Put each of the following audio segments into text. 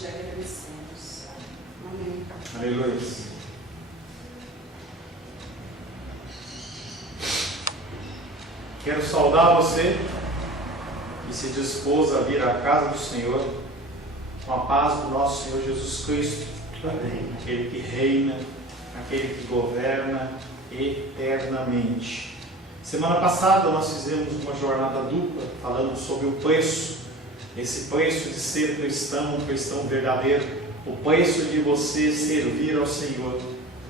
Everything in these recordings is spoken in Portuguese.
te agradecemos. Amém. Aleluia. Quero saudar você que se dispôs a vir à casa do Senhor com a paz do nosso Senhor Jesus Cristo. Amém. Aquele que reina, aquele que governa eternamente. Semana passada nós fizemos uma jornada dupla falando sobre o preço, esse preço de ser cristão, um cristão verdadeiro, o preço de você servir ao Senhor.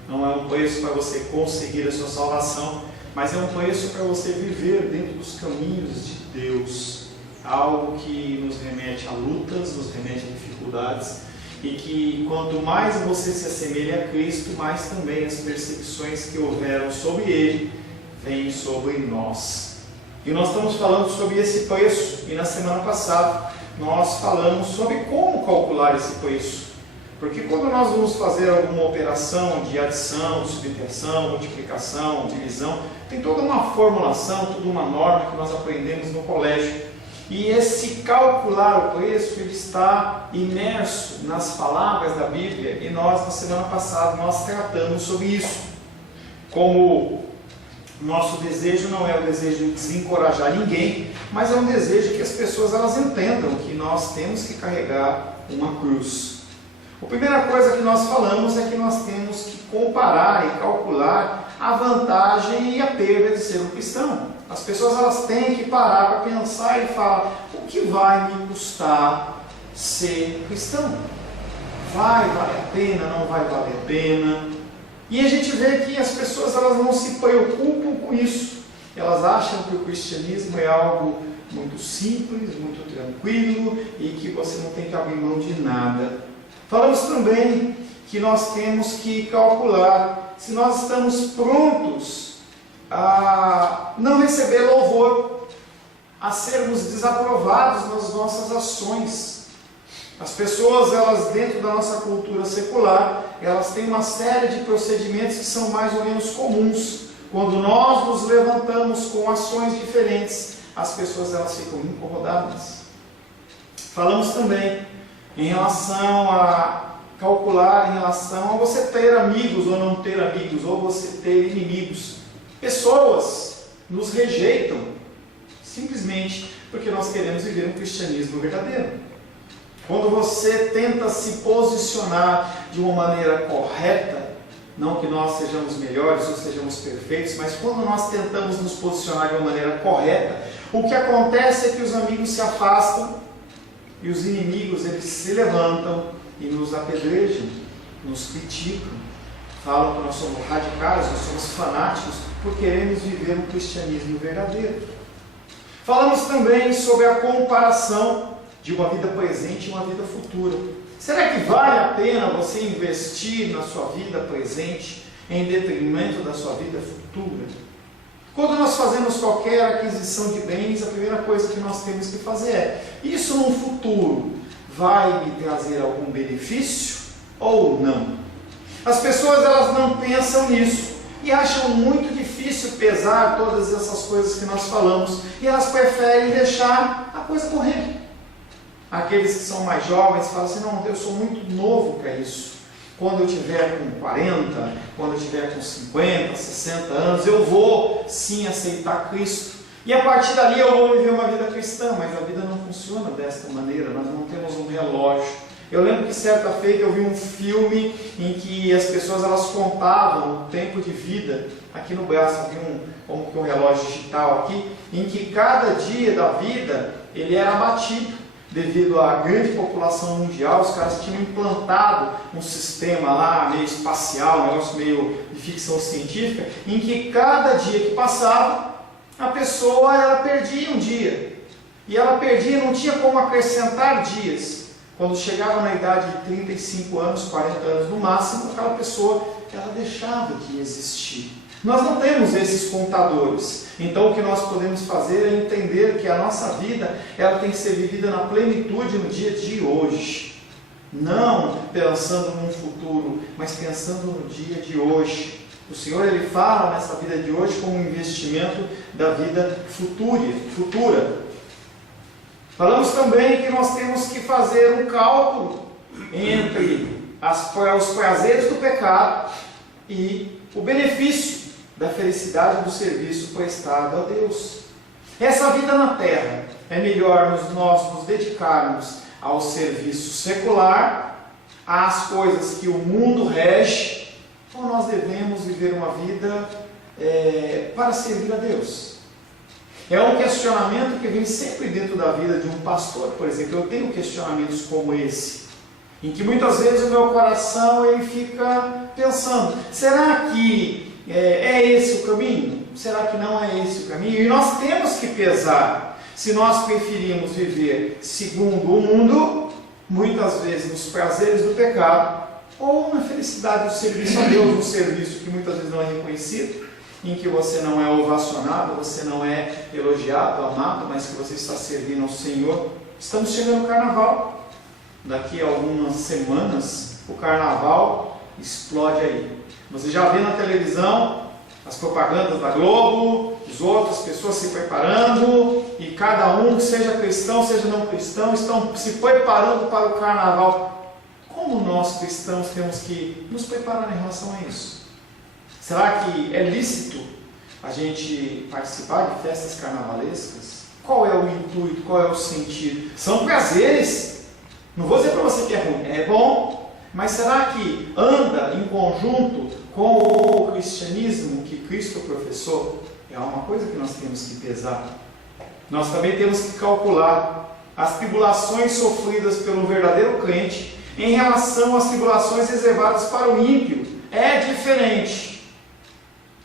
Não é um preço para você conseguir a sua salvação, mas é um preço para você viver dentro dos caminhos de Deus, algo que nos remete a lutas, nos remete a dificuldades, e que quanto mais você se assemelha a Cristo, mais também as perseguições que houveram sobre Ele vêm sobre nós. E nós estamos falando sobre esse preço, e na semana passada nós falamos sobre como calcular esse preço. Porque quando nós vamos fazer alguma operação de adição, subtração, multiplicação, divisão, tem toda uma formulação, toda uma norma que nós aprendemos no colégio. E esse calcular o preço, ele está imerso nas palavras da Bíblia, e nós, na semana passada, nós tratamos sobre isso. Como nosso desejo não é o desejo de desencorajar ninguém, mas é um desejo que as pessoas elas entendam que nós temos que carregar uma cruz. A primeira coisa que nós falamos é que nós temos que comparar e calcular a vantagem e a perda de ser um cristão. As pessoas elas têm que parar para pensar e falar: o que vai me custar ser cristão? Vai valer a pena? Não vai valer a pena? E a gente vê que as pessoas elas não se preocupam com isso. Elas acham que o cristianismo é algo muito simples, muito tranquilo e que você não tem que abrir mão de nada. Falamos também que nós temos que calcular se nós estamos prontos a não receber louvor, a sermos desaprovados nas nossas ações. As pessoas, elas dentro da nossa cultura secular, elas têm uma série de procedimentos que são mais ou menos comuns. Quando nós nos levantamos com ações diferentes, as pessoas elas ficam incomodadas. Falamos também em relação a calcular, em relação a você ter amigos ou não ter amigos, ou você ter inimigos. Pessoas nos rejeitam simplesmente porque nós queremos viver um cristianismo verdadeiro. Quando você tenta se posicionar de uma maneira correta, não que nós sejamos melhores ou sejamos perfeitos, mas quando nós tentamos nos posicionar de uma maneira correta, o que acontece é que os amigos se afastam e os inimigos eles se levantam e nos apedrejam, nos criticam, falam que nós somos radicais, nós somos fanáticos por queremos viver um cristianismo verdadeiro. Falamos também sobre a comparação de uma vida presente e uma vida futura. Será que vale a pena você investir na sua vida presente em detrimento da sua vida futura? Quando nós fazemos qualquer aquisição de bens, a primeira coisa que nós temos que fazer é: isso no futuro vai me trazer algum benefício ou não? As pessoas elas não pensam nisso e acham muito difícil pesar todas essas coisas que nós falamos, e elas preferem deixar a coisa correr. Aqueles que são mais jovens falam assim: não, eu sou muito novo para isso. Quando eu tiver com 40, quando eu tiver com 50, 60 anos, eu vou sim aceitar Cristo. E a partir dali eu vou viver uma vida cristã, mas a vida não funciona desta maneira, nós não temos um relógio. Eu lembro que certa feita eu vi um filme em que as pessoas elas contavam o tempo de vida. Aqui no braço havia como que um relógio digital aqui, em que cada dia da vida ele era abatido. Devido à grande população mundial, os caras tinham implantado um sistema lá meio espacial, um negócio meio de ficção científica, em que cada dia que passava, a pessoa ela perdia um dia. E ela perdia, não tinha como acrescentar dias. Quando chegava na idade de 35 anos, 40 anos no máximo, aquela pessoa ela deixava de existir. Nós não temos esses contadores. Então o que nós podemos fazer é entender que a nossa vida ela tem que ser vivida na plenitude no dia de hoje. Não pensando num futuro, mas pensando no dia de hoje. O Senhor ele fala nessa vida de hoje como um investimento da vida futura. Falamos também que nós temos que fazer um cálculo entre os prazeres do pecado e o benefício da felicidade do serviço prestado a Deus. Essa vida na terra é melhor nós nos dedicarmos ao serviço secular, às coisas que o mundo rege, ou nós devemos viver uma vida para servir a Deus? É um questionamento que vem sempre dentro da vida de um pastor, por exemplo. Eu tenho questionamentos como esse, em que muitas vezes o meu coração ele fica pensando, será que é esse o caminho? Será que não é esse o caminho? E nós temos que pesar se nós preferimos viver segundo o mundo, muitas vezes nos prazeres do pecado, ou na felicidade do serviço a Deus, um serviço que muitas vezes não é reconhecido, em que você não é ovacionado, você não é elogiado, amado, mas que você está servindo ao Senhor. Estamos chegando no Carnaval. Daqui a algumas semanas, o Carnaval explode aí. Você já vê na televisão as propagandas da Globo, as outras pessoas se preparando, e cada um, seja cristão, seja não cristão, estão se preparando para o Carnaval. Como nós cristãos temos que nos preparar em relação a isso? Será que é lícito a gente participar de festas carnavalescas? Qual é o intuito? Qual é o sentido? São prazeres. Não vou dizer para você que é ruim, é bom, mas será que anda em conjunto com o cristianismo que Cristo professou? É uma coisa que nós temos que pesar. Nós também temos que calcular as tribulações sofridas pelo verdadeiro crente em relação às tribulações reservadas para o ímpio. É diferente.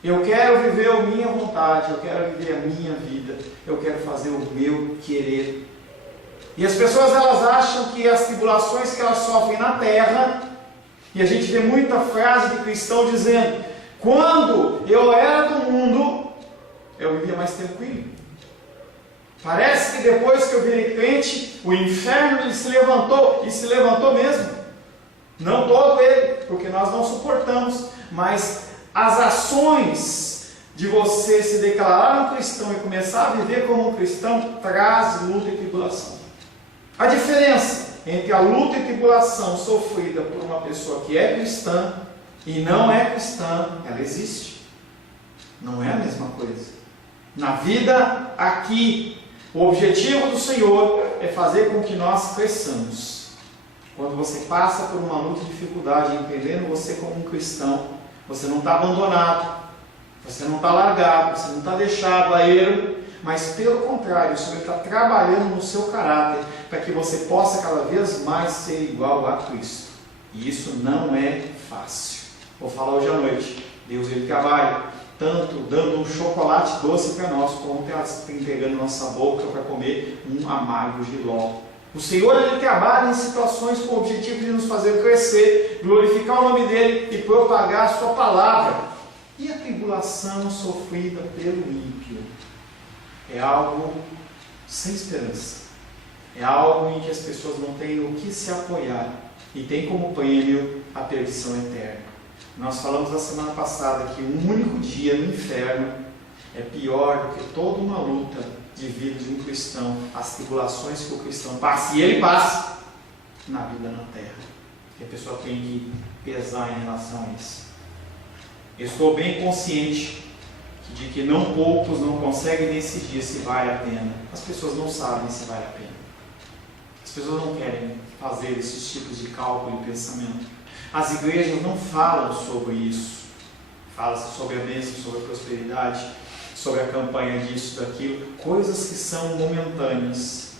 Eu quero viver a minha vontade, eu quero viver a minha vida, eu quero fazer o meu querer. E as pessoas elas acham que as tribulações que elas sofrem na terra, e a gente vê muita frase de cristão dizendo, quando eu era do mundo, eu vivia mais tranquilo. Parece que depois que eu virei crente, o inferno ele se levantou, e se levantou mesmo. Não todo ele, porque nós não suportamos, mas as ações de você se declarar um cristão e começar a viver como um cristão traz luta e tribulação. A diferença entre a luta e tribulação sofrida por uma pessoa que é cristã e não é cristã, ela existe. Não é a mesma coisa. Na vida aqui, o objetivo do Senhor é fazer com que nós cresçamos. Quando você passa por uma luta e dificuldade, entendendo você como um cristão, você não está abandonado, você não está largado, você não está deixado a erro, mas pelo contrário, o Senhor está trabalhando no seu caráter para que você possa cada vez mais ser igual a Cristo. E isso não é fácil. Vou falar hoje à noite. Deus ele trabalha tanto dando um chocolate doce para nós, como entregando nossa boca para comer um amargo jiló. O Senhor ele trabalha em situações com o objetivo de nos fazer crescer, glorificar o nome dele e propagar a sua palavra. E a tribulação sofrida pelo ímpio é algo sem esperança. É algo em que as pessoas não têm o que se apoiar e tem como prêmio a perdição eterna. Nós falamos na semana passada que um único dia no inferno é pior do que toda uma luta de vida de um cristão, as tribulações que o cristão passa, e ele passa na vida na terra. E a pessoa tem que pesar em relação a isso. Eu estou bem consciente de que não poucos não conseguem decidir se vale a pena. As pessoas não sabem se vale a pena. As pessoas não querem fazer esses tipos de cálculo e pensamento. As igrejas não falam sobre isso. Fala-se sobre a bênção, sobre a prosperidade, sobre a campanha disso, daquilo, coisas que são momentâneas.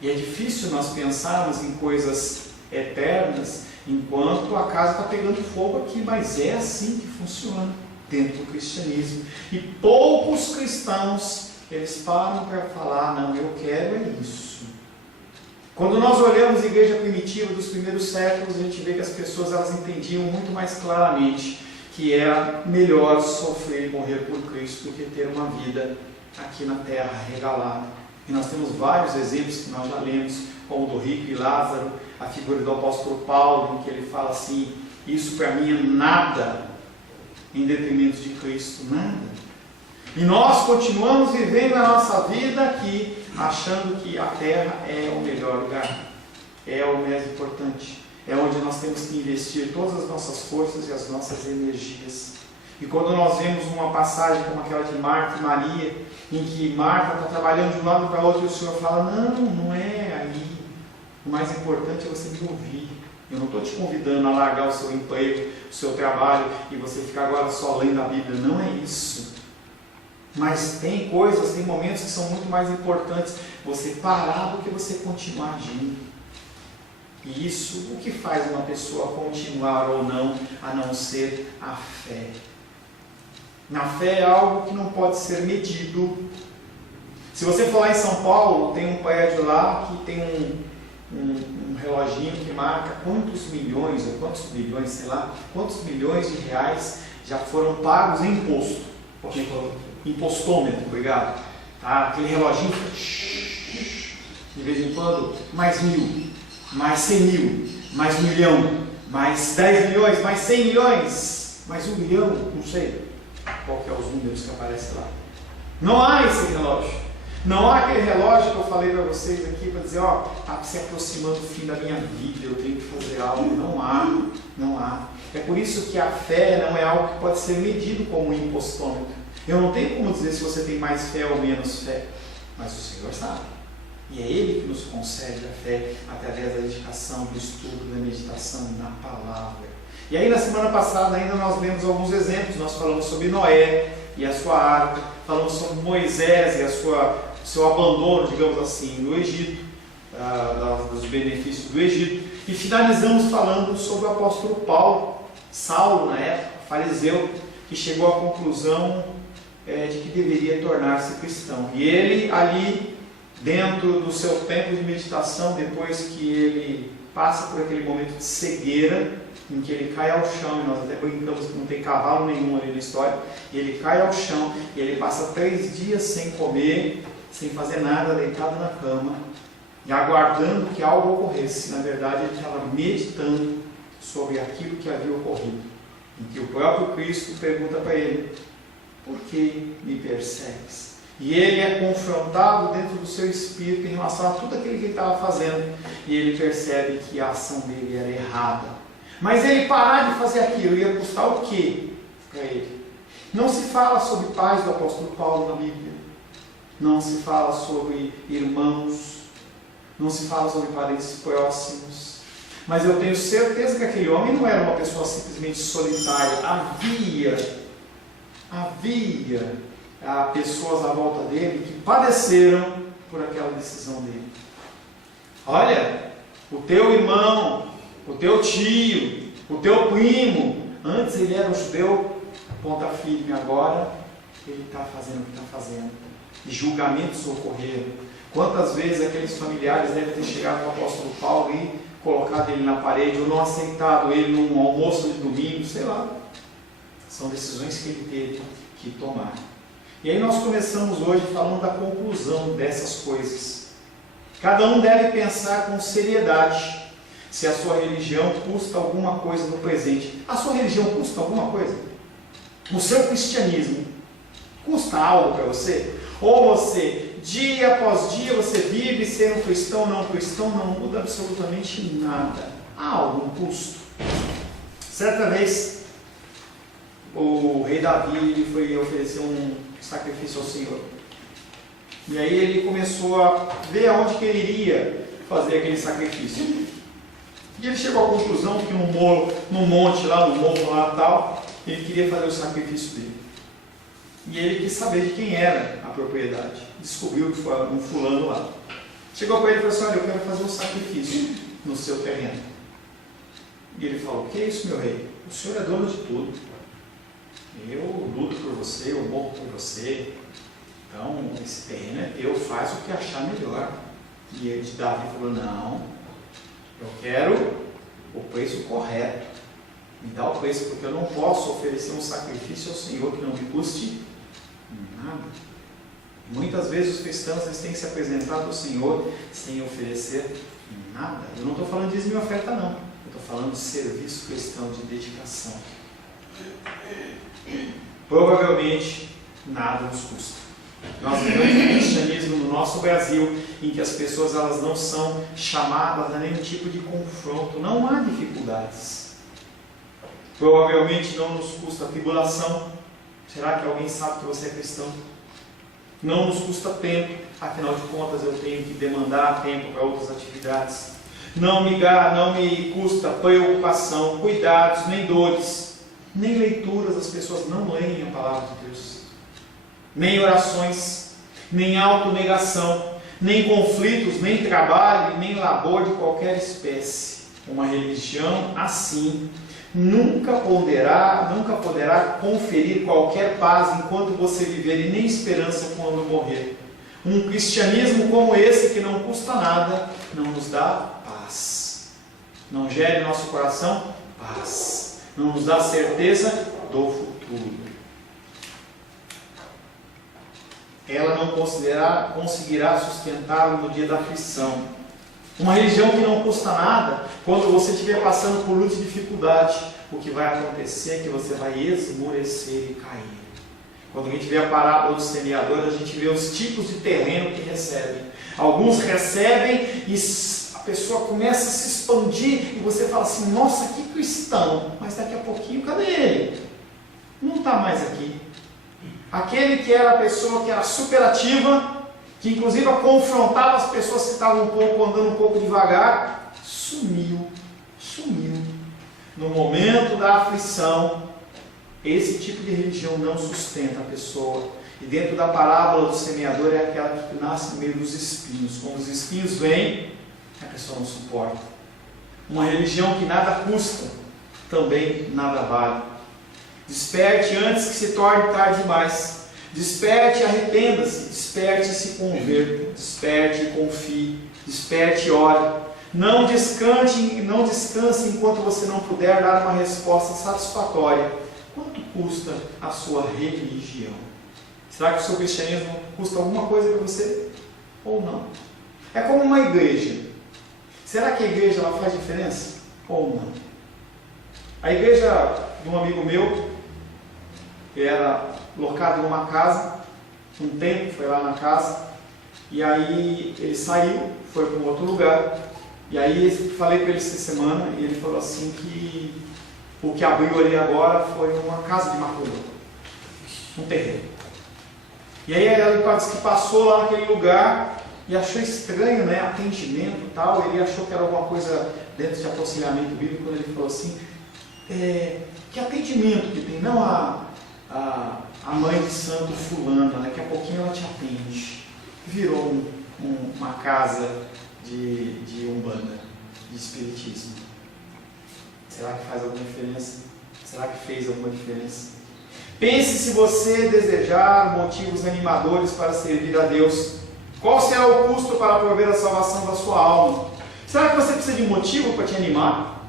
E é difícil nós pensarmos em coisas eternas enquanto a casa está pegando fogo aqui, mas é assim que funciona dentro do cristianismo. E poucos cristãos, eles param para falar, não, eu quero é isso. Quando nós olhamos a igreja primitiva dos primeiros séculos, a gente vê que as pessoas elas entendiam muito mais claramente que era melhor sofrer e morrer por Cristo do que ter uma vida aqui na terra regalada. E nós temos vários exemplos que nós já lemos, como o do rico e Lázaro, a figura do apóstolo Paulo, em que ele fala assim, isso para mim é nada em detrimento de Cristo, nada. E nós continuamos vivendo a nossa vida aqui, achando que a terra é o melhor lugar, é o mais importante. é onde nós temos que investir todas as nossas forças e as nossas energias. E quando nós vemos uma passagem como aquela de Marta e Maria, em que Marta está trabalhando de um lado para o outro e o Senhor fala, não é aí, o mais importante é você me ouvir. Eu não estou te convidando a largar o seu emprego, o seu trabalho e você ficar agora só lendo a Bíblia, não é isso. Mas tem coisas, tem momentos que são muito mais importantes você parar do que você continuar agindo. E isso, o que faz uma pessoa continuar ou não, a não ser a fé? Na fé é algo que não pode ser medido. Se você for lá em São Paulo, tem um prédio lá que tem um reloginho que marca quantos milhões, ou quantos bilhões, sei lá, quantos milhões de reais já foram pagos em imposto. Impostômetro, obrigado. Tá? Aquele reloginho, de vez em quando, mais 1.000, mais 100.000, mais 1 milhão, mais 10 milhões, mais 100 milhões, mais 1 milhão, não sei qual que é os números que aparecem lá. Não há esse relógio. Não há aquele relógio que eu falei para vocês aqui para dizer, está se aproximando do fim da minha vida, eu tenho que fazer algo. Não há. É por isso que a fé não é algo que pode ser medido como um impostômetro. Eu não tenho como dizer se você tem mais fé ou menos fé, mas o Senhor sabe. E é Ele que nos concede a fé através da dedicação, do estudo, da meditação na palavra. E aí na semana passada ainda nós lemos alguns exemplos, nós falamos sobre Noé e a sua arca, falamos sobre Moisés e seu abandono, digamos assim, no Egito, dos benefícios do Egito, e finalizamos falando sobre o apóstolo Paulo, Saulo na época, fariseu, que chegou à conclusão de que deveria tornar-se cristão. E ele ali, dentro do seu tempo de meditação, depois que ele passa por aquele momento de cegueira, em que ele cai ao chão, e nós até brincamos que não tem cavalo nenhum ali na história, e ele cai ao chão, e ele passa 3 dias sem comer, sem fazer nada, deitado na cama, e aguardando que algo ocorresse. Na verdade, ele estava meditando sobre aquilo que havia ocorrido, em que o próprio Cristo pergunta para ele, por que me persegues? E ele é confrontado dentro do seu espírito em relação a tudo aquilo que ele estava fazendo, e ele percebe que a ação dele era errada. Mas ele parar de fazer aquilo ia custar o quê para ele? Não se fala sobre pais do apóstolo Paulo na Bíblia, não se fala sobre irmãos, não se fala sobre parentes próximos, mas eu tenho certeza que aquele homem não era uma pessoa simplesmente solitária. Havia pessoas à volta dele que padeceram por aquela decisão dele. Olha, o teu irmão, o teu tio, o teu primo, antes ele era um judeu, ponta firme, agora ele está fazendo o que está fazendo. E julgamentos ocorreram. Quantas vezes aqueles familiares devem ter chegado para o apóstolo Paulo e colocado ele na parede, ou não aceitado ele num almoço de domingo, sei lá. São decisões que ele teve que tomar. E aí nós começamos hoje falando da conclusão dessas coisas. Cada um deve pensar com seriedade se a sua religião custa alguma coisa no presente. A sua religião custa alguma coisa? O seu cristianismo custa algo para você? Ou você, dia após dia, você vive sendo cristão, não muda absolutamente nada. Há algum custo? Certa vez, o rei Davi foi oferecer um sacrifício ao Senhor. E aí ele começou a ver aonde que ele iria fazer aquele sacrifício. E ele chegou à conclusão que no monte lá, no morro lá tal, ele queria fazer o sacrifício dele. E ele quis saber de quem era a propriedade. Descobriu que foi um fulano lá. Chegou para ele e falou assim, olha, eu quero fazer um sacrifício no seu terreno. E ele falou, que é isso, meu rei? O senhor é dono de tudo. Eu luto por você, eu morro por você. Então, esse terreno é teu, faz o que achar melhor. E ele de Davi falou, não, eu quero o preço correto. Me dá o preço, porque eu não posso oferecer um sacrifício ao Senhor que não me custe nada. Muitas vezes os cristãos eles têm que se apresentar ao Senhor sem oferecer nada. Eu não estou falando de dízimo e oferta, não. Eu estou falando de serviço cristão, de dedicação. Provavelmente nada nos custa. Nós vivemos um cristianismo no nosso Brasil em que as pessoas elas não são chamadas a nenhum tipo de confronto, não há dificuldades. Provavelmente não nos custa tribulação. Será que alguém sabe que você é cristão? Não nos custa tempo, afinal de contas eu tenho que demandar tempo para outras atividades. Não me custa preocupação, cuidados, nem dores, nem leituras. As pessoas não leem a palavra de Deus, nem orações, nem autonegação, nem conflitos, nem trabalho, nem labor de qualquer espécie. Uma religião assim nunca poderá conferir qualquer paz enquanto você viver e nem esperança quando morrer. Um cristianismo como esse, que não custa nada, não nos dá paz. Não gera em nosso coração paz. Não nos dá certeza do futuro. Ela não conseguirá sustentá-lo no dia da aflição. Uma religião que não custa nada, quando você estiver passando por luta e dificuldade, o que vai acontecer é que você vai esmorecer e cair. Quando a gente vê a parábola do semeador, a gente vê os tipos de terreno que recebem. Alguns recebem e a pessoa começa a se expandir e você fala assim, nossa, que cristão, mas daqui a pouquinho, cadê ele? Não está mais aqui. Aquele que era a pessoa que era superativa, que inclusive confrontava as pessoas que estavam andando um pouco devagar, sumiu. No momento da aflição, esse tipo de religião não sustenta a pessoa. E dentro da parábola do semeador é aquela que nasce no meio dos espinhos. Quando os espinhos vêm, a pessoa não suporta. Uma religião que nada custa, também nada vale. Desperte antes que se torne tarde demais. Desperte e arrependa-se. Desperte e se converta. Desperte e confie. Desperte e ore. Não descanse enquanto você não puder dar uma resposta satisfatória. Quanto custa a sua religião? Será que o seu cristianismo custa alguma coisa para você? Ou não? É como uma igreja. Será que a igreja ela faz diferença? Ou não? A igreja de um amigo meu, que era locado numa casa, um tempo foi lá na casa, e aí ele saiu, foi para um outro lugar, e aí falei para ele essa semana, e ele falou assim que o que abriu ali agora foi uma casa de macumba, um terreno. E aí ele parece que passou lá naquele lugar e achou estranho, né, atendimento e tal, ele achou que era alguma coisa dentro de aconselhamento bíblico, quando ele falou assim, que atendimento que tem, não a mãe de santo fulana, daqui a pouquinho ela te atende. Virou uma casa de umbanda, de espiritismo. Será que faz alguma diferença? Será que fez alguma diferença? Pense se você desejar motivos animadores para servir a Deus. Qual será o custo para prover a salvação da sua alma? Será que você precisa de motivo para te animar?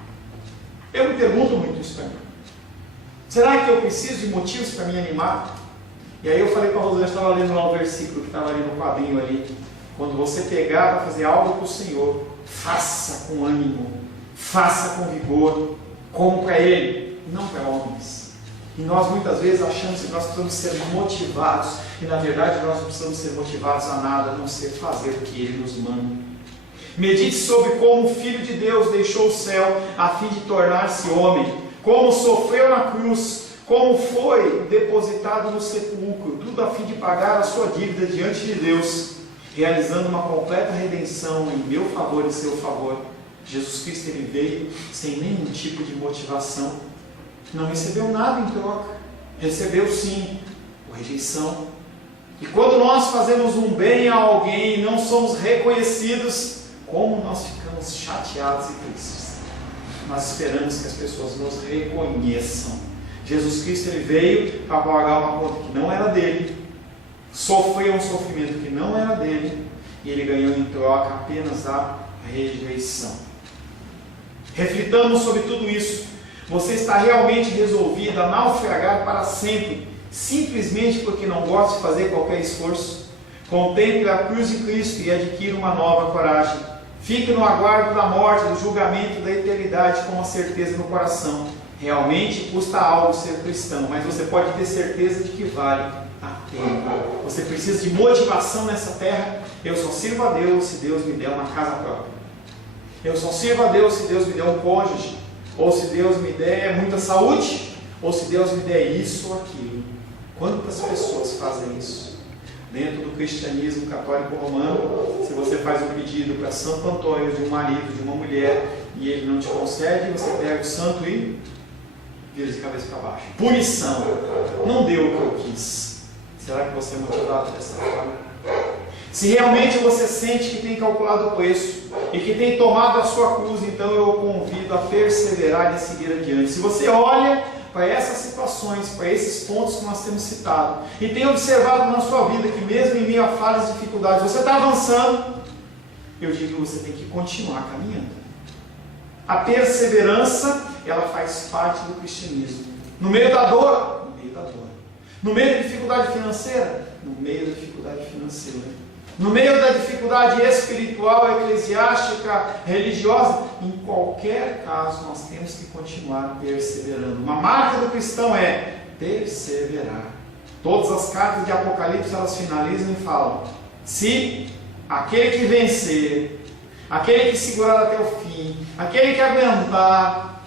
Eu me pergunto muito isso para mim. Será que eu preciso de motivos para me animar? E aí eu falei para a Rosana, eu estava lendo lá um versículo que estava ali no quadrinho ali. Quando você pegar para fazer algo para o Senhor, faça com ânimo, faça com vigor, como para Ele, não para homens. E nós muitas vezes achamos que nós precisamos ser motivados, e na verdade nós não precisamos ser motivados a nada, a não ser fazer o que Ele nos manda. Medite sobre como o Filho de Deus deixou o céu a fim de tornar-se homem, como sofreu na cruz, como foi depositado no sepulcro, tudo a fim de pagar a sua dívida diante de Deus, realizando uma completa redenção em meu favor e seu favor. Jesus Cristo ele veio sem nenhum tipo de motivação, não recebeu nada em troca, recebeu sim rejeição. E quando nós fazemos um bem a alguém e não somos reconhecidos, como nós ficamos chateados e tristes. Nós esperamos que as pessoas nos reconheçam. Jesus Cristo ele veio para pagar uma conta que não era dele, sofreu um sofrimento que não era dele, e ele ganhou em troca apenas a rejeição. Reflitamos sobre tudo isso. Você está realmente resolvido a naufragar para sempre, simplesmente porque não gosta de fazer qualquer esforço? Contemple a cruz de Cristo e adquira uma nova coragem. Fique no aguardo da morte, do julgamento da eternidade com uma certeza no coração. Realmente custa algo ser cristão, mas você pode ter certeza de que vale a pena. Você precisa de motivação nessa terra. Eu só sirvo a Deus se Deus me der uma casa própria. Eu só sirvo a Deus se Deus me der um cônjuge, ou se Deus me der muita saúde, ou se Deus me der isso ou aquilo. Quantas pessoas fazem isso? Dentro do cristianismo católico romano, se você faz um pedido para Santo Antônio de um marido, de uma mulher, e ele não te concede, você pega o santo e vira de cabeça para baixo. Punição. Não deu o que eu quis. Será que você é motivado dessa forma? Se realmente você sente que tem calculado o preço e que tem tomado a sua cruz, então eu o convido a perseverar e a seguir adiante. Se você olha para essas situações, para esses pontos que nós temos citado, e tem observado na sua vida que mesmo em meio a falhas e dificuldades, você está avançando, eu digo que você tem que continuar caminhando. A perseverança, ela faz parte do cristianismo. No meio da dor, no meio da dor. No meio da dificuldade financeira, no meio da dificuldade financeira. No meio da dificuldade espiritual, eclesiástica, religiosa, em qualquer caso, nós temos que continuar perseverando. Uma marca do cristão é perseverar. Todas as cartas de Apocalipse, elas finalizam e falam: se aquele que vencer, aquele que segurar até o fim, aquele que aguentar,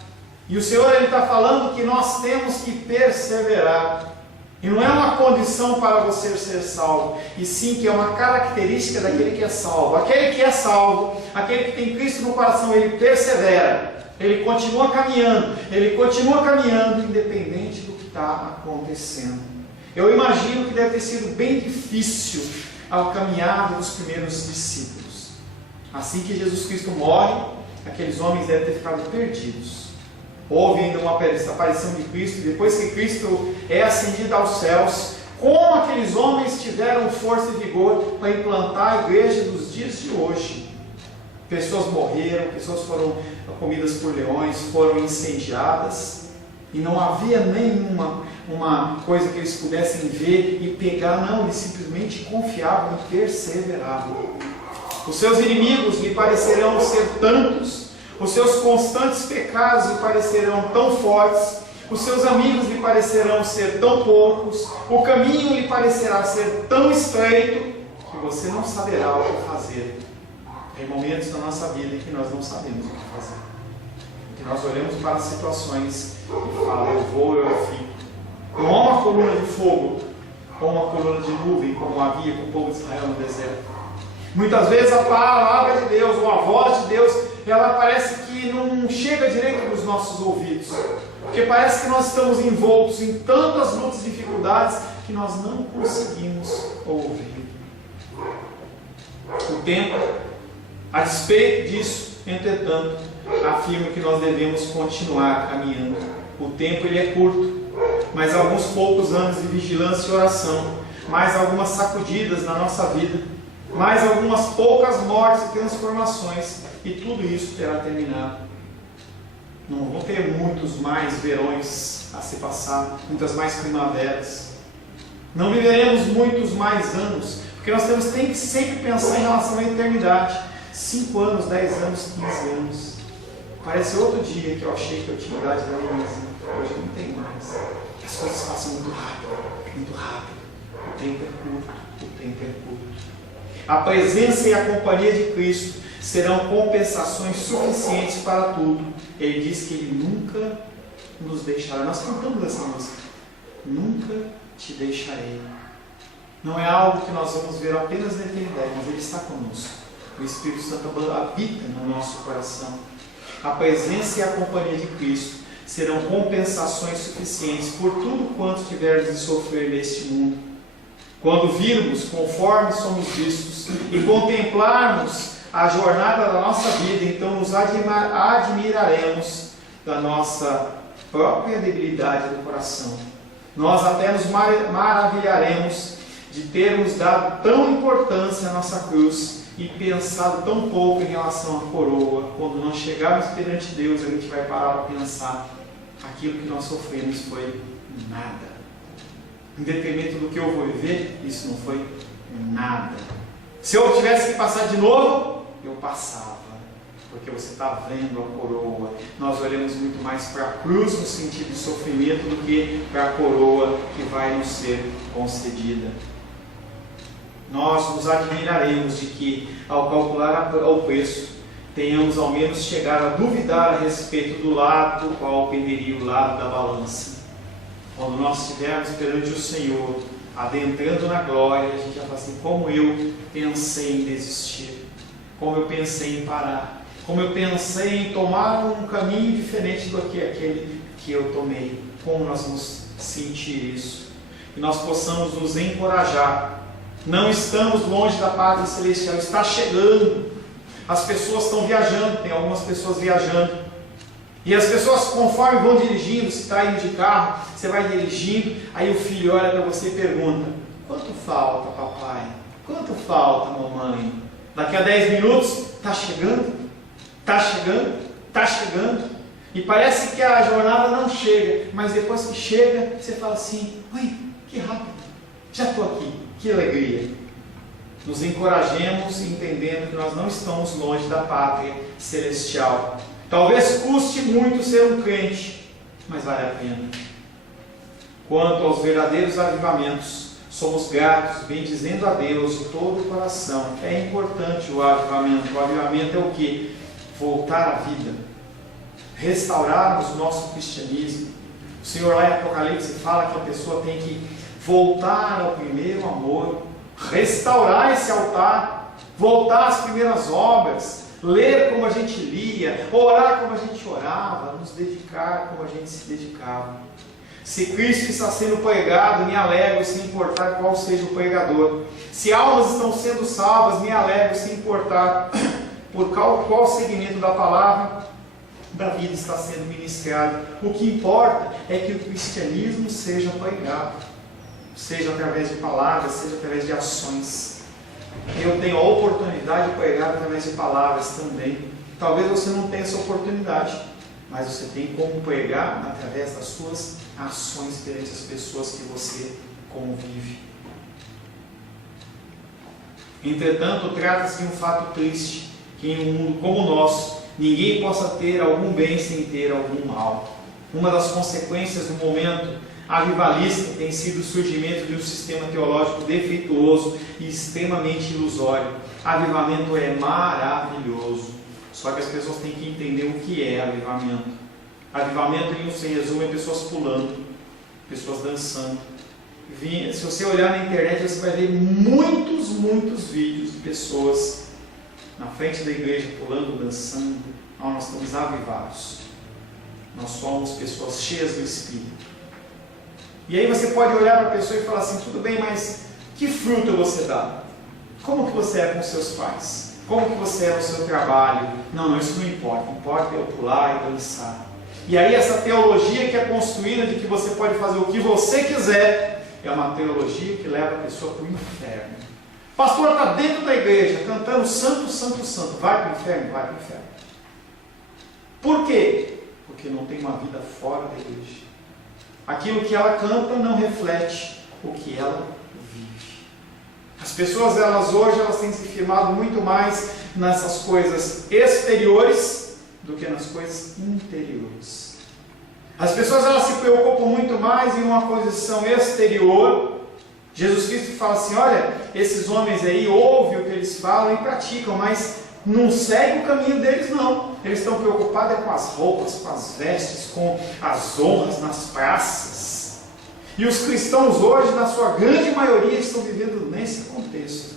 e o Senhor está falando que nós temos que perseverar. E não é uma condição para você ser salvo, e sim que é uma característica daquele que é salvo. Aquele que é salvo, aquele que tem Cristo no coração, ele persevera, ele continua caminhando, independente do que está acontecendo. Eu imagino que deve ter sido bem difícil a caminhada dos primeiros discípulos. Assim que Jesus Cristo morre, aqueles homens devem ter ficado perdidos. Houve ainda uma aparição de Cristo, depois que Cristo é ascendido aos céus, como aqueles homens tiveram força e vigor para implantar a igreja dos dias de hoje? Pessoas morreram, pessoas foram comidas por leões, foram incendiadas, e não havia nenhuma coisa que eles pudessem ver e pegar, não, eles simplesmente confiavam e perseveravam. Os seus inimigos lhe parecerão ser tantos, os seus constantes pecados lhe parecerão tão fortes, os seus amigos lhe parecerão ser tão poucos, o caminho lhe parecerá ser tão estreito, que você não saberá o que fazer. Tem momentos na nossa vida em que nós não sabemos o que fazer, em que nós olhamos para as situações e falamos: eu vou, eu fico. Não há uma coluna de fogo, ou uma coluna de nuvem, como havia com o povo de Israel no deserto. Muitas vezes a palavra de Deus, ou a voz de Deus, ela parece que não chega direito nos nossos ouvidos, porque parece que nós estamos envoltos em tantas lutas e dificuldades que nós não conseguimos ouvir. O tempo, a despeito disso, entretanto, afirma que nós devemos continuar caminhando. O tempo ele é curto, mas alguns poucos anos de vigilância e oração, mais algumas sacudidas na nossa vida, mais algumas poucas mortes e transformações, e tudo isso terá terminado. Não vão ter muitos mais verões a se passar, muitas mais primaveras. Não viveremos muitos mais anos, porque nós temos que sempre pensar em relação à eternidade. 5 anos, 10 anos, 15 anos. Parece outro dia que eu achei que eu tinha idade da minha, hoje não tem mais. As coisas passam muito rápido, muito rápido. O tempo é curto, o tempo é curto. A presença e a companhia de Cristo serão compensações suficientes para tudo. Ele diz que Ele nunca nos deixará. Nós cantamos essa música: nunca te deixarei. Não é algo que nós vamos ver apenas na eternidade, mas Ele está conosco. O Espírito Santo habita no nosso coração. A presença e a companhia de Cristo serão compensações suficientes por tudo quanto tivermos de sofrer neste mundo. Quando virmos conforme somos vistos e contemplarmos a jornada da nossa vida, então nos admiraremos da nossa própria debilidade do coração. Nós até nos maravilharemos de termos dado tão importância à nossa cruz e pensado tão pouco em relação à coroa. Quando nós chegarmos perante Deus, a gente vai parar para pensar: aquilo que nós sofremos foi nada. Em detrimento do que eu vou viver, isso não foi nada. Se eu tivesse que passar de novo, eu passava. porque você está vendo a coroa. Nós olhamos muito mais para a cruz no sentido de sofrimento do que para a coroa que vai nos ser concedida. Nós nos admiraremos de que, ao calcular o preço, tenhamos ao menos chegado a duvidar a respeito do lado do qual penderia o lado da balança. Quando nós estivermos perante o Senhor, adentrando na glória, a gente vai falar assim: como eu pensei em desistir, como eu pensei em parar, como eu pensei em tomar um caminho diferente do que aquele que eu tomei. Como nós vamos sentir isso? E nós possamos nos encorajar. Não estamos longe da pátria celestial, está chegando. As pessoas estão viajando, tem algumas pessoas viajando. E as pessoas, conforme vão dirigindo, se está indo de carro, você vai dirigindo, aí o filho olha para você e pergunta: quanto falta, papai? Quanto falta, mamãe? Daqui a 10 minutos, está chegando? Está chegando? Está chegando? E parece que a jornada não chega, mas depois que chega, você fala assim: ui, que rápido, já estou aqui, que alegria. Nos encorajemos entendendo que nós não estamos longe da pátria celestial. Talvez custe muito ser um crente, mas vale a pena. Quanto aos verdadeiros avivamentos, somos gratos, bendizendo a Deus de todo o coração. É importante o avivamento. O avivamento é o quê? Voltar à vida, restaurarmos o nosso cristianismo. O Senhor lá em Apocalipse fala que a pessoa tem que voltar ao primeiro amor, restaurar esse altar, voltar às primeiras obras, ler como a gente lia, orar como a gente orava, nos dedicar como a gente se dedicava. Se Cristo está sendo pregado, me alegro, sem importar qual seja o pregador. Se almas estão sendo salvas, me alegro, sem importar por qual segmento da palavra da vida está sendo ministrado. O que importa é que o cristianismo seja pregado, seja através de palavras, seja através de ações. Eu tenho a oportunidade de pregar através de palavras também. Talvez você não tenha essa oportunidade, mas você tem como pregar através das suas ações perante as pessoas que você convive. Entretanto, trata-se de um fato triste, que em um mundo como o nosso, ninguém possa ter algum bem sem ter algum mal. Uma das consequências do momento avivalista tem sido o surgimento de um sistema teológico defeituoso e extremamente ilusório. Avivamento é maravilhoso, só que as pessoas têm que entender o que é avivamento. Avivamento, em resumo, é pessoas pulando, pessoas dançando. Se você olhar na internet, você vai ver muitos vídeos de pessoas na frente da igreja pulando, dançando. Nós estamos avivados. Nós somos pessoas cheias do Espírito. E aí você pode olhar para a pessoa e falar assim: tudo bem, mas que fruto você dá? Como que você é com seus pais? Como que você é no seu trabalho? Não, isso não importa. Importa eu pular e dançar. E aí essa teologia que é construída de que você pode fazer o que você quiser, é uma teologia que leva a pessoa para o inferno. O pastor está dentro da igreja cantando santo, santo, santo. Vai para o inferno? Vai para o inferno. Por quê? Porque não tem uma vida fora da igreja. Aquilo que ela canta não reflete o que ela vive. As pessoas, hoje, têm se firmado muito mais nessas coisas exteriores do que nas coisas interiores. As pessoas, se preocupam muito mais em uma posição exterior. Jesus Cristo fala assim: olha, esses homens aí ouvem o que eles falam e praticam, mas não seguem o caminho deles, não. Eles estão preocupados com as roupas, com as vestes, com as honras nas praças. E os cristãos hoje, na sua grande maioria, estão vivendo nesse contexto.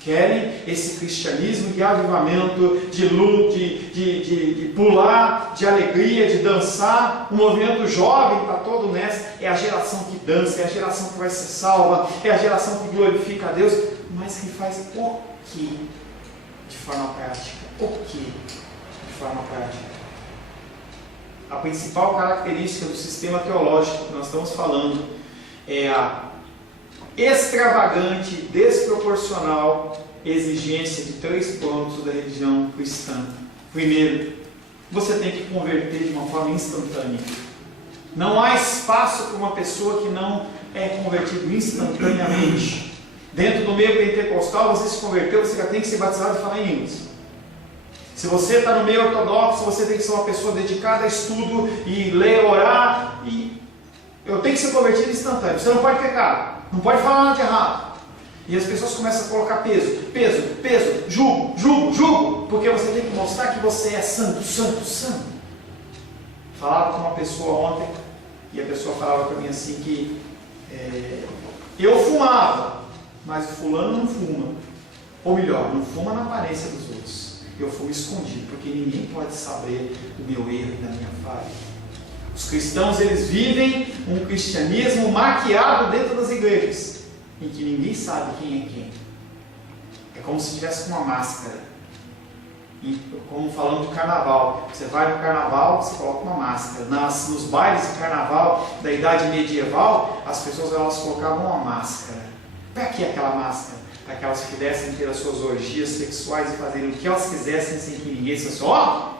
Querem esse cristianismo de avivamento, de luta, de pular, de alegria, de dançar. O movimento jovem está todo nessa. É a geração que dança, é a geração que vai ser salva, é a geração que glorifica a Deus, mas que faz o quê? De forma prática. O que de forma prática? A principal característica do sistema teológico que nós estamos falando é a extravagante, desproporcional exigência de 3 pontos da religião cristã. Primeiro, você tem que converter de uma forma instantânea. Não há espaço para uma pessoa que não é convertida instantaneamente. Dentro do meio pentecostal, você se converteu, você já tem que ser batizado e falar em línguas. Se você está no meio ortodoxo, você tem que ser uma pessoa dedicada a estudo e ler, orar. E eu tenho que ser convertido instantâneo. Você não pode pecar, não pode falar nada de errado. E as pessoas começam a colocar peso, jugo, porque você tem que mostrar que você é santo. Falava com uma pessoa ontem, e a pessoa falava para mim assim que eu fumava, mas o fulano não fuma. Ou melhor, não fuma na aparência dos outros. Eu fumo escondido, porque ninguém pode saber do meu erro e da minha falha. Os cristãos, eles vivem um cristianismo maquiado dentro das igrejas, em que ninguém sabe quem é quem. É como se tivesse uma máscara. E, como falando do carnaval, você vai no carnaval, você coloca uma máscara. Nos bailes de carnaval da idade medieval, as pessoas elas colocavam uma máscara. Para que aquela máscara? Para que elas pudessem ter as suas orgias sexuais e fazerem o que elas quisessem sem que ninguém dissesse: ó,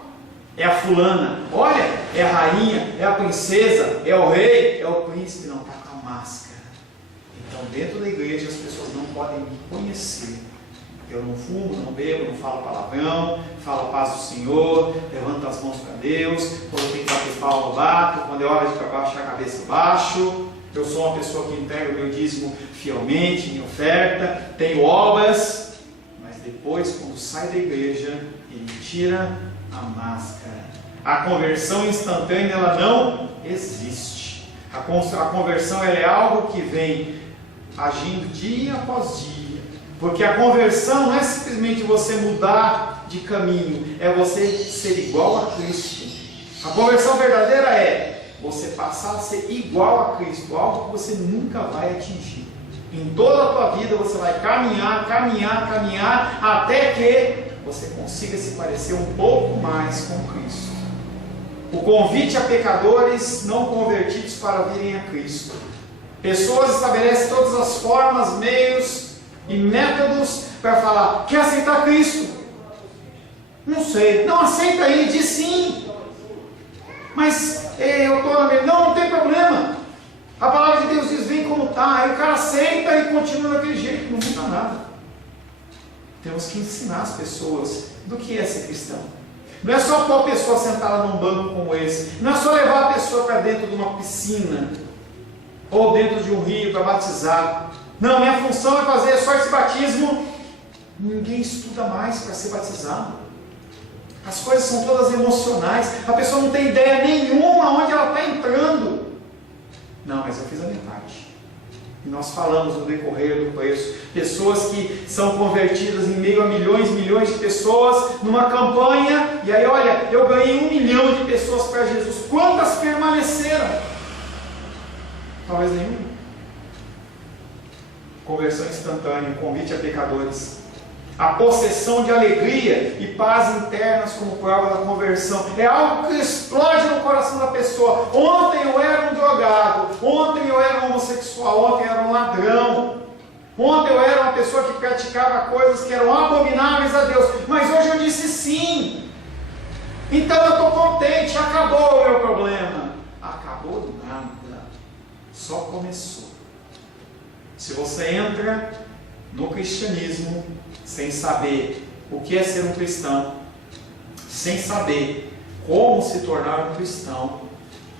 é a fulana, olha, é a rainha, é a princesa, é o rei, é o príncipe. Não, está com a máscara. Então dentro da igreja as pessoas não podem me conhecer. Eu não fumo, não bebo, não falo palavrão, falo a paz do Senhor, levanto as mãos para Deus, quando eu tenho que bater palma eu bato, quando é hora de baixar a cabeça eu baixo. Eu sou uma pessoa que entrega o meu dízimo fielmente, em oferta, tenho obras, mas depois, quando sai da igreja, ele tira a máscara. A conversão instantânea, ela não existe. A conversão ela é algo que vem agindo dia após dia. Porque a conversão não é simplesmente você mudar de caminho, é você ser igual a Cristo. A conversão verdadeira é você passar a ser igual a Cristo, algo que você nunca vai atingir. Em toda a tua vida você vai caminhar, até que você consiga se parecer um pouco mais com Cristo. O convite a pecadores não convertidos para virem a Cristo. Pessoas estabelecem todas as formas, meios e métodos para falar: quer aceitar Cristo? Não sei. Não, aceita aí, diz sim. Mas eu estou na minha... Não tem problema. A palavra de Deus diz: vem como está. Aí o cara aceita e continua daquele jeito, não muda nada. Temos que ensinar as pessoas do que é ser cristão. Não é só pôr a pessoa sentada num banco como esse. Não é só levar a pessoa para dentro de uma piscina ou dentro de um rio para batizar. Não, minha função é fazer só esse batismo. Ninguém estuda mais para ser batizado. As coisas são todas emocionais. A pessoa não tem ideia nenhuma onde ela está entrando. Não, mas eu fiz a minha parte. E nós falamos no decorrer do texto. Pessoas que são convertidas em meio a milhões de pessoas numa campanha. E aí, olha, eu ganhei 1 milhão de pessoas para Jesus. Quantas permaneceram? Talvez nenhuma. Conversão instantânea, convite a pecadores. A possessão de alegria e paz internas como prova da conversão. É algo que explode no coração da pessoa. Ontem eu era um drogado. Ontem eu era um homossexual. Ontem eu era um ladrão. Ontem eu era uma pessoa que praticava coisas que eram abomináveis a Deus. Mas hoje eu disse sim. Então eu estou contente. Acabou o meu problema. Acabou nada. Só começou. Se você entra no cristianismo sem saber o que é ser um cristão, sem saber como se tornar um cristão,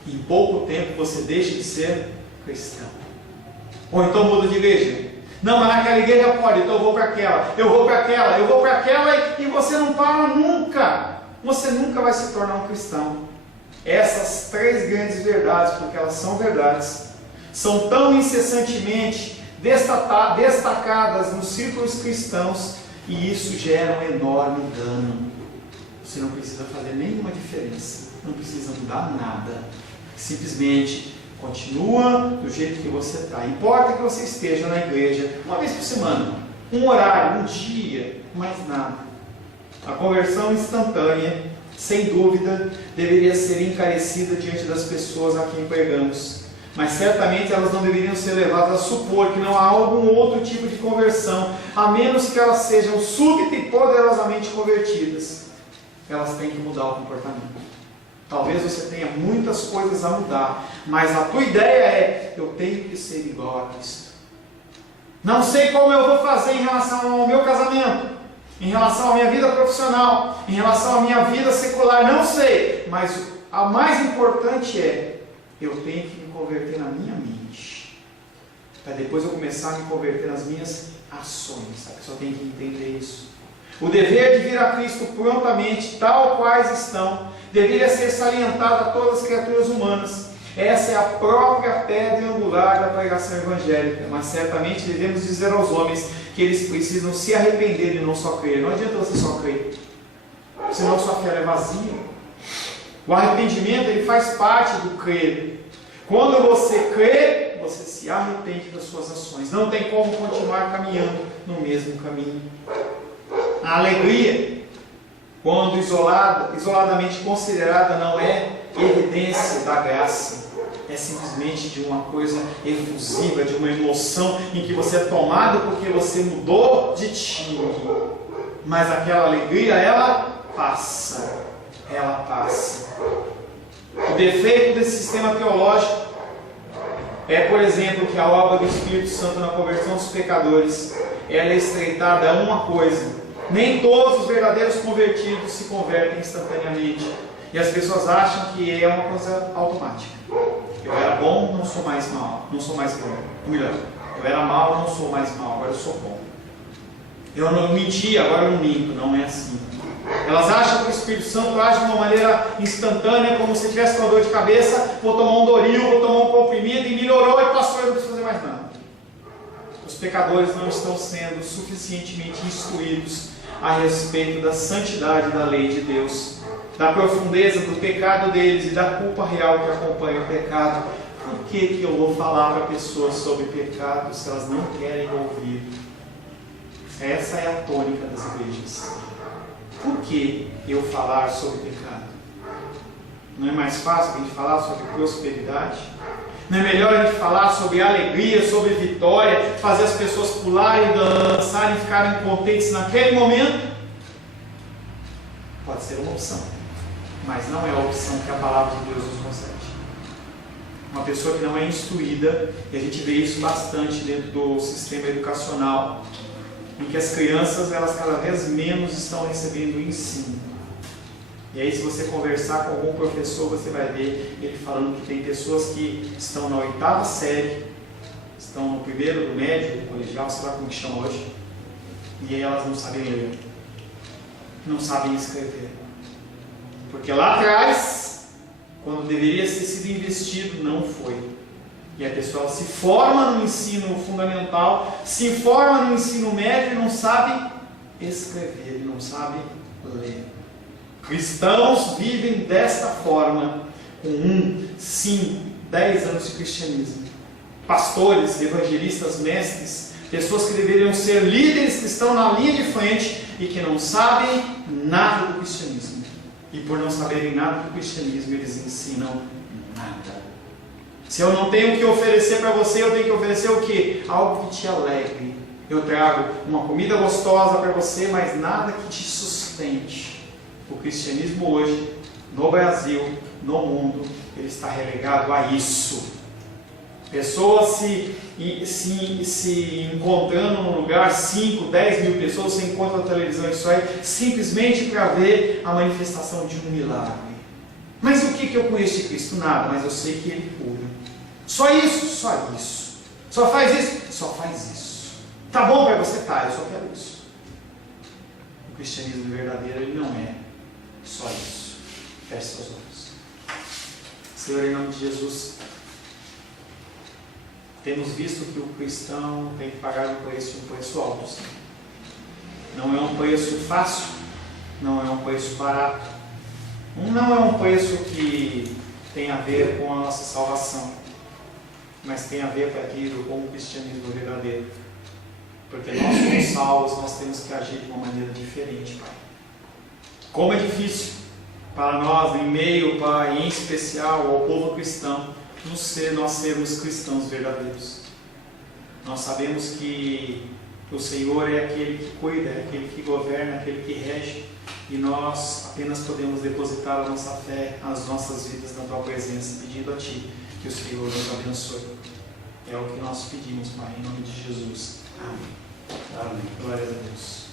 em pouco tempo você deixa de ser cristão. Ou então muda de igreja. Não, mas naquela igreja pode, então eu vou para aquela, eu vou para aquela, e você não para nunca. Você nunca vai se tornar um cristão. Essas 3 grandes verdades, porque elas são verdades, são tão incessantemente destacadas nos círculos cristãos, e isso gera um enorme dano. Você não precisa fazer nenhuma diferença, não precisa mudar nada, simplesmente continua do jeito que você está. Importa que você esteja na igreja uma vez por semana, um horário, um dia, mais nada. A conversão instantânea, sem dúvida, deveria ser encarecida diante das pessoas a quem pregamos. Mas certamente elas não deveriam ser levadas a supor que não há algum outro tipo de conversão, a menos que elas sejam súbita e poderosamente convertidas. Elas têm que mudar o comportamento. Talvez você tenha muitas coisas a mudar, mas a tua ideia é: eu tenho que ser igual a Cristo. Não sei como eu vou fazer em relação ao meu casamento. Em relação à minha vida profissional, em relação à minha vida secular, não sei. Mas a mais importante é, eu tenho que me converter na minha mente. Para depois eu começar a me converter nas minhas ações. A pessoa tem que entender isso. O dever de vir a Cristo prontamente, tal quais estão, deveria ser salientado a todas as criaturas humanas. Essa é a própria pedra angular da pregação evangélica. Mas certamente devemos dizer aos homens que eles precisam se arrepender e não só crer. Não adianta você só crer, senão sua fé é vazia. O arrependimento ele faz parte do crer. Quando você crê, você se arrepende das suas ações. Não tem como continuar caminhando no mesmo caminho. A alegria, quando isoladamente considerada, não é evidência da graça. É simplesmente de uma coisa efusiva, de uma emoção em que você é tomado porque você mudou de time. Mas aquela alegria, ela passa. Ela passa. O defeito desse sistema teológico é, por exemplo, que a obra do Espírito Santo na conversão dos pecadores, ela é estreitada a uma coisa. Nem todos os verdadeiros convertidos se convertem instantaneamente. E as pessoas acham que é uma coisa automática. Eu era bom, não sou mais mal, não sou mais bom. Ou melhor, eu era mal, não sou mais mal, agora eu sou bom. Eu não menti, agora eu não minto. Não é assim. Elas acham que o Espírito Santo age de uma maneira instantânea, como se tivesse uma dor de cabeça, vou tomar um Doril, vou tomar um comprimido e melhorou e passou, eu não preciso fazer mais nada. Os pecadores não estão sendo suficientemente instruídos a respeito da santidade da lei de Deus, da profundeza do pecado deles e da culpa real que acompanha o pecado. Por que eu vou falar para pessoas sobre pecado se elas não querem ouvir? Essa é a tônica das igrejas. Por que eu falar sobre pecado? Não é mais fácil a gente falar sobre prosperidade? Não é melhor a gente falar sobre alegria, sobre vitória, fazer as pessoas pularem, dançarem, ficarem contentes naquele momento? Pode ser uma opção, mas não é a opção que a palavra de Deus nos concede. Uma pessoa que não é instruída, e a gente vê isso bastante dentro do sistema educacional, em que as crianças, elas cada vez menos estão recebendo ensino. E aí, se você conversar com algum professor, você vai ver ele falando que tem pessoas que estão na 8ª série, estão no primeiro do médio, do colegial, sei lá como que chama hoje, e aí elas não sabem ler, não sabem escrever. Porque lá atrás, quando deveria ter sido investido, não foi. E a pessoa se forma no ensino fundamental, se forma no ensino médio e não sabe escrever, não sabe ler. Cristãos vivem desta forma, com 1, 5, 10 anos de cristianismo. Pastores, evangelistas, mestres, pessoas que deveriam ser líderes que estão na linha de frente e que não sabem nada do cristianismo. E por não saberem nada do cristianismo, eles ensinam nada. Se eu não tenho o que oferecer para você, eu tenho que oferecer o quê? Algo que te alegre. Eu trago uma comida gostosa para você, mas nada que te sustente. O cristianismo hoje, no Brasil, no mundo, ele está relegado a isso. Pessoas se encontrando num lugar, 5, 10 mil pessoas, você encontra na televisão isso aí, simplesmente para ver a manifestação de um milagre. Mas o que eu conheço de Cristo? Nada, mas eu sei que Ele cura. Só isso? Só isso. Só faz isso? Só faz isso. Tá bom para você? Tá, eu só quero isso. O cristianismo verdadeiro, ele não é só isso. Feche seus olhos. Senhor, em nome de Jesus, temos visto que o cristão tem que pagar um preço alto, Senhor. Não é um preço fácil, não é um preço barato, não é um preço que tem a ver com a nossa salvação, mas tem a ver com aquilo, com o cristianismo verdadeiro. Porque nós somos salvos, nós temos que agir de uma maneira diferente, Pai. Como é difícil para nós, em meio, Pai, em especial ao povo cristão, nós sermos cristãos verdadeiros. Nós sabemos que o Senhor é aquele que cuida, é aquele que governa, é aquele que rege, e nós apenas podemos depositar a nossa fé, as nossas vidas na Tua presença, pedindo a Ti que o Senhor nos abençoe. É o que nós pedimos, Pai, em nome de Jesus. Amém. Amém. Glória a Deus.